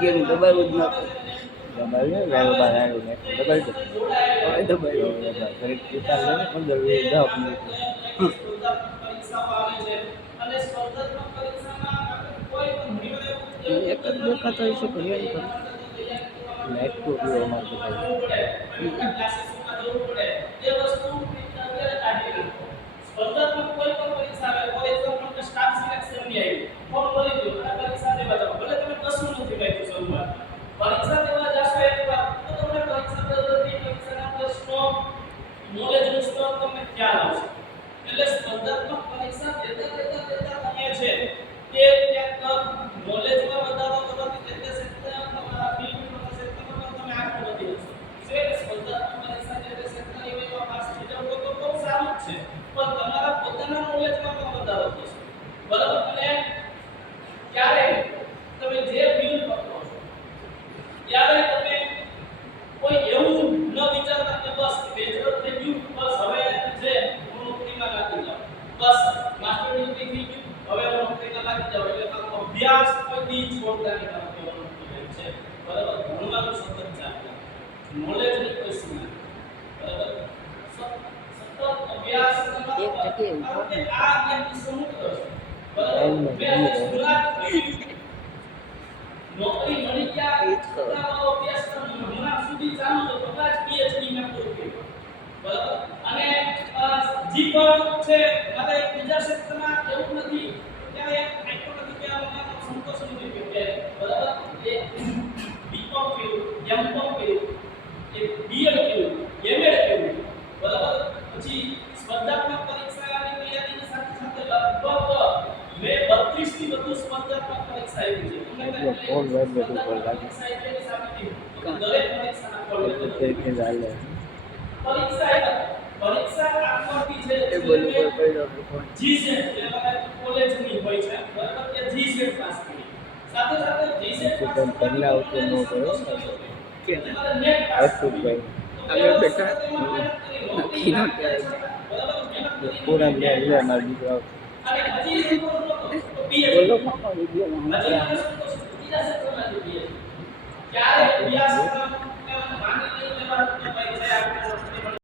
Game દબાવ્યું જ નતું. દબાવી લાવ્યો બહાર આવ્યો ને દબાવી દો. હવે દબાવ્યું. ઘરે ઉતાર લે ને 15-10 મિનિટ. એક જ દેખાતો હોય છે ઘડિયાળ પર. લાઈટ તો પીવો અમારે તો ભાઈ. સ્પર્ધાત્મક કોઈ પણ પરીક્ષા આવે ફોર એક્ઝામ્પલ સ્ટાફ સિલેક્શન ની આવી ફોર્મ ભરી દો આ પરીક્ષા દેવા જાવ ભલે તમે કશું નથી કર્યું શરૂઆત પરીક્ષા દેવા જાશો એકવાર તો તમને પરીક્ષા પદ્ધતિ પરીક્ષાના પ્રશ્નો નોલેજનો સ્તર તમને ખ્યાલ આવશે એટલે સ્પર્ધાત્મક પરીક્ષા દેતા તમે છે તે ક્યાંક નોલેજમાં વધારો કરવાથી તે તમારા ફિલ્ડમાં ક્ષેત્રમાં તમે આગળ વધી જશો જે સ્પર્ધાત્મક પરીક્ષા જે ક્ષેત્ર લેવલમાં પાસ થઈ જાવ તો બહુ સારું છે પણ તમારા પોતાના નોલેજમાં પણ વધારો થશે બરાબર અને ક્યારે તમે જે ફિલ્ડ પકડો છો ત્યારે તમે કોઈ એવું ન વિચારતા કે બસ બેચલર થઈ ગયું બસ હવે છે હું નોકરીમાં લાગી જાઉં બસ માસ્ટર ડિગ્રી થઈ ગયું હવે હું નોકરીમાં લાગી જાઉં એટલે તમારો અભ્યાસ કોઈ દી છોડતા નહીં તમારો છે બરાબર ભણવાનું સતત ચાલે નોલેજની કોઈ સીમા બરાબર સતત અભ્યાસ એક જગ્યાએ આ જ્ઞાન સમુદ્ર છે નોકરી મળી ગયા અભ્યાસક્રમ હમણાં સુધી ચાલુ તો કદાચ પીએચડી માં પૂરું કર્યું બરાબર અને જી પણ છે મારે બીજા ક્ષેત્રમાં એવું નથી ત્યારે આટલો નથી કે મને સંતોષ નથી કે બરાબર એ બીકોમ કર્યું એમકોમ કર્યું એ બીએડ કર્યું એમએડ કર્યું બરાબર પછી સ્પર્ધાત્મક પરીક્ષાની તૈયારીની સાથે સાથે લગભગ મેં 32 થી વધુ સ્પર્ધાત્મક પરીક્ષા આપી છે તમને ફોન વાઇબ્રેટ ઉપર લાગે. દરેક પરીક્ષાના ફોન તે ચાલે. પરીક્ષા આપવાથી છે એ બોલું પર પડ્યો ફોન. જીસેટ એટલે કોલેજની હોય છે બરાબર કે જીસેટ પાસ કરી સાથે સાથે જીસેટ પાસ પણ પહેલા આવતો ન કરો કે અશુભાઈ આગળ બેઠા નક્કી ન કહેવાય. પૂરા લે લે મારા દીકરા અને હજી બોલો પાપા વિડીયોમાં હજી બીજા ક્ષેત્રમાં જોઈએ ક્યારે અભ્યાસક્રમ માની નહીં લેવાનું કે